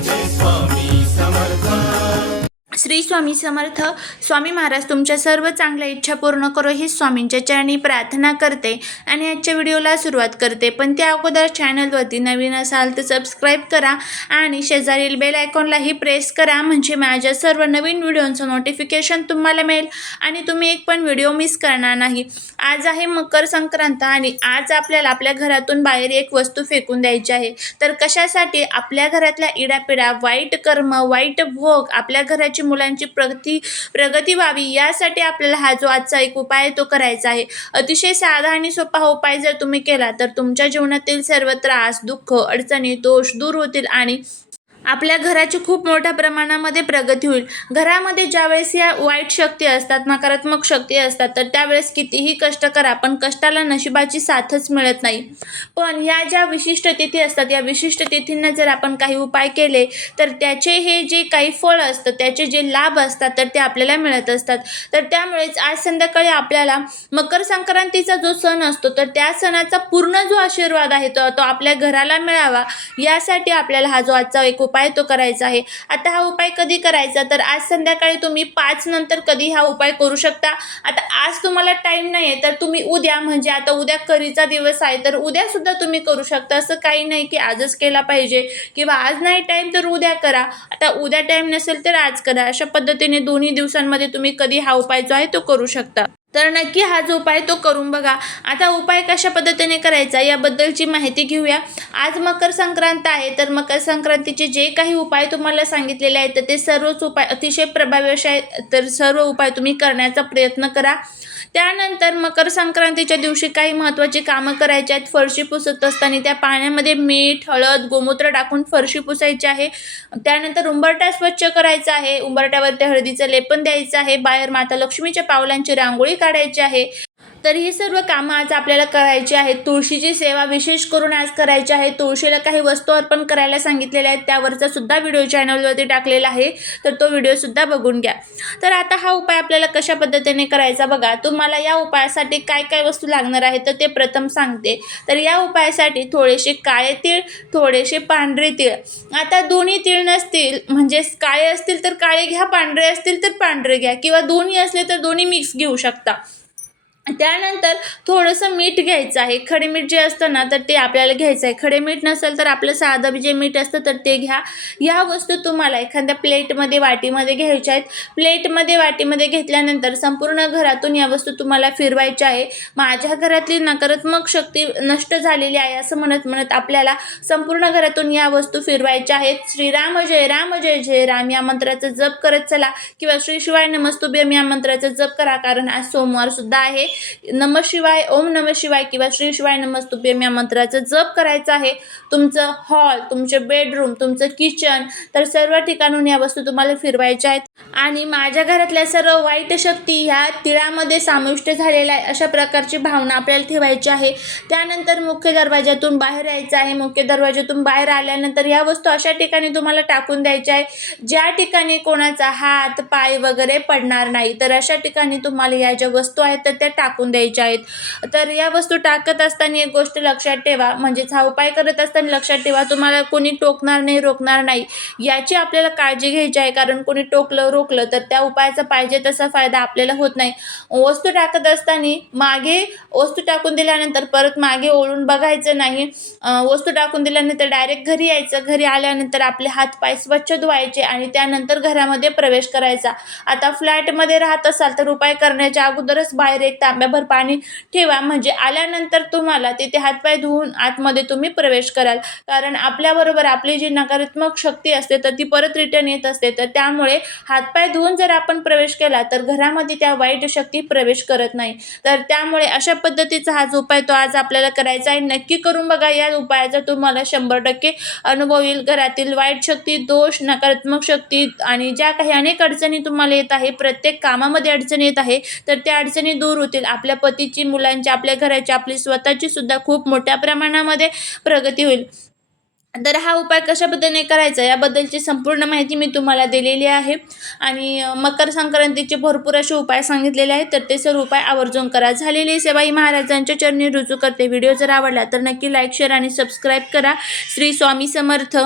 this one. Shri Swami Samarth. Swami Maharaj तुमच्या सर्व चांगल्या इच्छा पूर्ण करो ही स्वामींच्या चरणी प्रार्थना करते आणि आजच्या व्हिडिओला सुरुवात करते. पण त्या अगोदर चॅनलवरती नवीन असाल तर सबस्क्राईब करा आणि शेजारील बेल आयकॉनलाही प्रेस करा म्हणजे माझ्या सर्व नवीन व्हिडिओंचं नोटिफिकेशन तुम्हाला मिळेल आणि तुम्ही एक पण व्हिडिओ मिस करणार नाही. आज आहे मकर संक्रांत आणि आज आपल्याला आपल्या घरातून बाहेर एक वस्तू फेकून द्यायची आहे. तर कशासाठी? आपल्या घरातल्या इडापिडा वाईट कर्म वाईट भोग आपल्या घराची मुलांची प्रगती प्रगती व्हावी यासाठी आपल्याला हा जो आजचा एक उपाय आहे तो करायचा आहे. अतिशय साधा आणि सोपा हा उपाय जर तुम्ही केला तर तुमच्या जीवनातील सर्व त्रास दुःख अडचणी दोष दूर होतील आणि आपल्या घराची खूप मोठ्या प्रमाणामध्ये प्रगती होईल. घरामध्ये ज्यावेळेस या वाईट शक्ती असतात नकारात्मक शक्ती असतात तर त्यावेळेस कितीही कष्ट करा पण कष्टाला नशिबाची साथच मिळत नाही. पण या ज्या विशिष्ट तिथी असतात या विशिष्ट तिथींना जर आपण काही उपाय केले तर त्याचे हे जे काही फळ असतं त्याचे जे लाभ असतात तर ते आपल्याला मिळत असतात. तर त्यामुळेच आज संध्याकाळी आपल्याला मकर संक्रांतीचा जो सण असतो तर त्या सणाचा पूर्ण जो आशीर्वाद आहे तो तो आपल्या घराला मिळावा यासाठी आपल्याला हा जो आजचा एक उपाय तो करायचा आहे. आता हा उपाय कधी करायचा? तर आज संध्याकाळी तुम्ही पाच नंतर कधी हा उपाय करू शकता. आता आज तुम्हाला टाईम नाही आहे तर तुम्ही उद्या म्हणजे आता उद्या करीचा दिवस आहे तर उद्या सुद्धा तुम्ही करू शकता. असं काही नाही की आजच केला पाहिजे किंवा आज नाही टाईम तर उद्या करा. आता उद्या टाईम नसेल तर आज करा. अशा पद्धतीने दोन्ही दिवसांमध्ये तुम्ही कधी हा उपाय जो आहे तो करू शकता. तर नक्की हा जो उपाय तो करून बघा. आता उपाय कशा पद्धतीने करायचा याबद्दलची माहिती घेऊया. आज मकर संक्रांत आहे तर मकर संक्रांतीचे जे काही उपाय तुम्हाला सांगितलेले आहेत तर ते सर्वच उपाय अतिशय प्रभावी असे आहेत. तर सर्व उपाय तुम्ही करण्याचा प्रयत्न करा. त्यानंतर मकर संक्रांतीच्या दिवशी काही महत्त्वाची कामं करायची आहेत. फरशी पुसत असताना त्या पाण्यामध्ये मीठ हळद गोमूत्र टाकून फरशी पुसायची आहे. त्यानंतर उंबरटा स्वच्छ करायचा आहे. उंबरट्यावरती हळदीचं लेपन द्यायचं आहे. बाहेर माता लक्ष्मीच्या पावलांची रांगोळी काढायची आहे. तर ही सर्व कामं आज आपल्याला करायची आहेत. तुळशीची सेवा विशेष करून आज करायची आहे. तुळशीला काही वस्तू अर्पण करायला सांगितलेल्या आहेत. त्यावरचा सुद्धा व्हिडिओ चॅनलवरती टाकलेला आहे. तर तो व्हिडिओसुद्धा बघून घ्या. तर आता हा उपाय आपल्याला कशा पद्धतीने करायचा बघा. तुम्हाला या उपायासाठी काय काय वस्तू लागणार आहे तर ते प्रथम सांगते. तर या उपायासाठी थोडेसे काळे तीळ थोडेसे पांढरे तीळ. आता दोन्ही तीळ नसतील म्हणजे काळे असतील तर काळे घ्या पांढरे असतील तर पांढरे घ्या किंवा दोन्ही असले तर दोन्ही मिक्स घेऊ शकता. त्यानंतर थोडंसं मीठ घ्यायचं आहे. खडे मीठ जे असतं ना तर ते आपल्याला घ्यायचं आहे. खडे मीठ नसेल तर आपलं साधं जे मीठ असतं तर ते घ्या. ह्या वस्तू तुम्हाला एखाद्या प्लेटमध्ये वाटीमध्ये घ्यायच्या आहेत. प्लेटमध्ये वाटीमध्ये घेतल्यानंतर संपूर्ण घरातून या वस्तू तुम्हाला फिरवायच्या आहे. माझ्या घरातली नकारात्मक शक्ती नष्ट झालेली आहे असं म्हणत म्हणत आपल्याला संपूर्ण घरातून या वस्तू फिरवायच्या आहेत. श्रीराम जय राम जय जय राम. या मंत्राचा जप करत चला किंवा श्री शिवाय नमस्तुभ्यम या मंत्राचा जप करा कारण आज सोमवारसुद्धा आहे. नम शिवाय ओम नम शिवाय किंवा श्री शिवाय नमस्तुभ्यम या मंत्राचा जप करायचा आहे. तुमचं हॉल तुमचे बेडरूम तुमचं किचन तर सर्व ठिकाणून या वस्तू तुम्हाला फिरवायच्या आहेत. आणि माझ्या घरातल्या सर्व वाईट शक्ती ह्या तिळामध्ये समाविष्ट झालेल्या आहे. अशा प्रकारची भावना आपल्याला ठेवायची आहे. त्यानंतर मुख्य दरवाज्यातून बाहेर यायचं आहे. मुख्य दरवाजातून बाहेर आल्यानंतर या वस्तू अशा ठिकाणी तुम्हाला टाकून द्यायच्या आहे ज्या ठिकाणी कोणाचा हात पाय वगैरे पडणार नाही तर अशा ठिकाणी तुम्हाला या ज्या वस्तू आहेत तर त्या टाकून द्यायच्या आहेत. तर या वस्तू टाकत असताना एक गोष्ट लक्षात ठेवा म्हणजेच हा उपाय करत असताना लक्षात ठेवा तुम्हाला कोणी टोकणार नाही रोखणार नाही. याची आपल्याला काळजी घ्यायची आहे कारण कोणी टोकलं रोखलं तर त्या उपायाचा पाहिजे तसा फायदा आपल्याला होत नाही. वस्तू टाकत असताना मागे वस्तू टाकून दिल्यानंतर परत मागे ओळून बघायचं नाही. वस्तू टाकून दिल्यानंतर डायरेक्ट घरी यायचं घरी आल्यानंतर आपले हात पाय स्वच्छ धुवायचे आणि त्यानंतर घरामध्ये प्रवेश करायचा. आता फ्लॅटमध्ये राहत असाल तर उपाय करण्याच्या अगोदरच बाहेर एक तांब्याभर पाणी ठेवा. म्हणजे आल्यानंतर तुम्हाला तिथे हातपाय धुवून आतमध्ये तुम्ही प्रवेश कराल. कारण आपल्याबरोबर आपली जी नकारात्मक शक्ती असते तर ती परत रिटर्न येत असते. तर त्यामुळे हातपाय धुवून जर आपण प्रवेश केला तर घरामध्ये त्या वाईट शक्ती प्रवेश करत नाही. तर त्यामुळे अशा पद्धतीचा हाच उपाय तो आज आपल्याला करायचा आहे. नक्की करून बघा या उपायाचा. तुम्हाला शंभर टक्के अनुभव येईल. घरातील वाईट शक्ती दोष नकारात्मक शक्ती आणि ज्या काही अनेक अडचणी तुम्हाला येत आहे प्रत्येक कामामध्ये अडचणी येत आहे तर त्या अडचणी दूर होतील. आपल्या पतीची मुलांची आपल्या घराची आपली स्वतःची सुद्धा खूप मोठ्या प्रमाणामध्ये प्रगती होईल. तर हा उपाय कशा पद्धतीने करायचा? याबद्दलची संपूर्ण माहिती मी तुम्हाला दिलेली आहे. आणि मकर संक्रांतीचे भरपूर असे उपाय सांगितलेले आहेत. तर ते सर्व उपाय आवर्जून करा. झालेली सेवाई महाराजांच्या चरणी रुजू करते. व्हिडिओ जर आवडला तर नक्की लाईक शेअर आणि सबस्क्राईब करा. श्री स्वामी समर्थ.